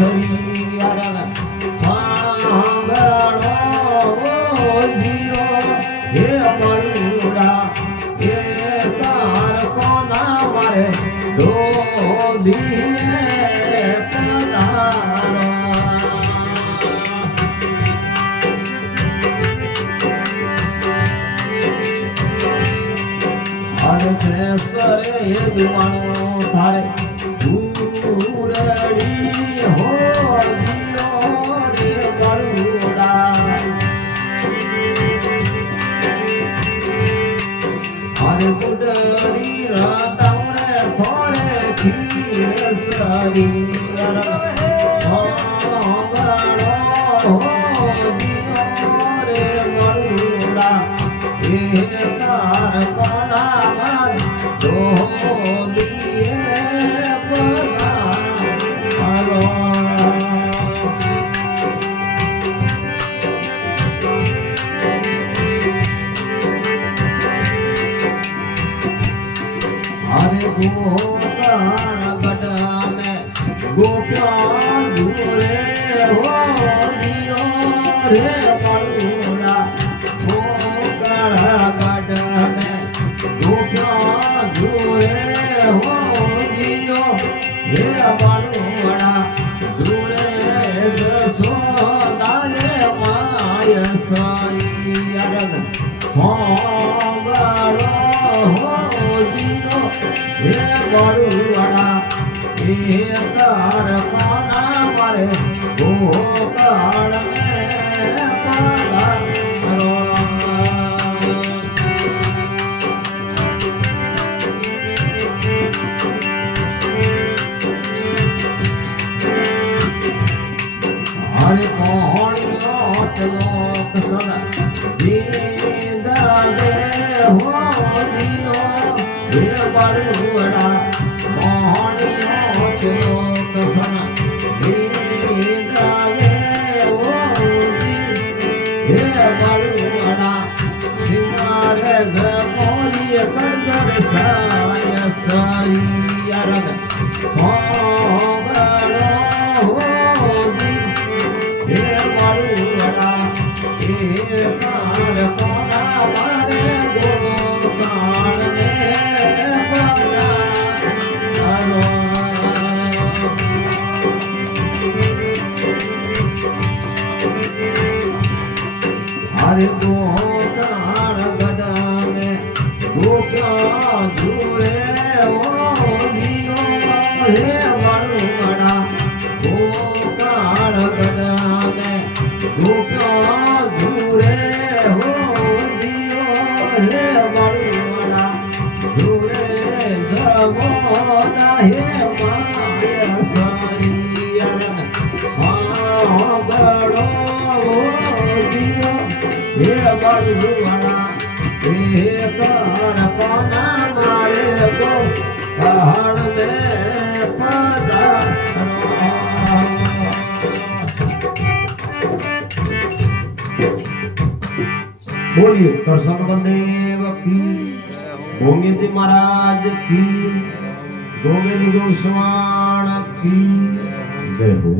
સરિયારા સાંભળો જીઓ હે મળુડા હે તાર કોના મારે દોધીએ પધારો અરે સરે દીવાનો તારે ઉરડી હો જીઓ રે મળુડા અરે ગુડરી રાતાવરે થોરે ખીર સરી સાંભળો હો જીઓ રે મળુડા હે તાર કોના માન દોધીએ પધારો અરે ગોગાણ ગઢ મે ગોપ્યા દૂરે હો જીઓ રે મળુડા ગોગાણ ગઢ મે ગોપ્યા દૂરે હો જીઓ હે મળુડા દૂરે જસોદાને માય સરિયારન હોંગળો હો જીઓ હે મળુડા હે તાર કોના મારે ગોગાળ મે પધારો હરે કોણિયો લોક સન દીદા દે હો જીઓ હે મળુડા કોણિયો લોક સન દીદા દે હો હે મળુડા સિમારે ધમોલીએ કરજર સાય સરિયારન હોંગળો હો હે મળુડા હે તાર કોના મારે ગોગાણ મે પધારો હરે ગોગાણ ગઢ મે ગોપ્યા દૂરે હો જીઓ હે મળુડા ગોગાણ ગઢ મે ગોપ્યા દૂરે હો જીઓ હે મળુડા દૂરે જગોદા હે માય સરિયારન સાંભળો જીઓ હે મળુડા હે તાર કોના મારે ગોગાળ મે પધારો बोलिए करसन बलदेव की गोविंद महाराज की गोविंद गोस्वामी की जय हो।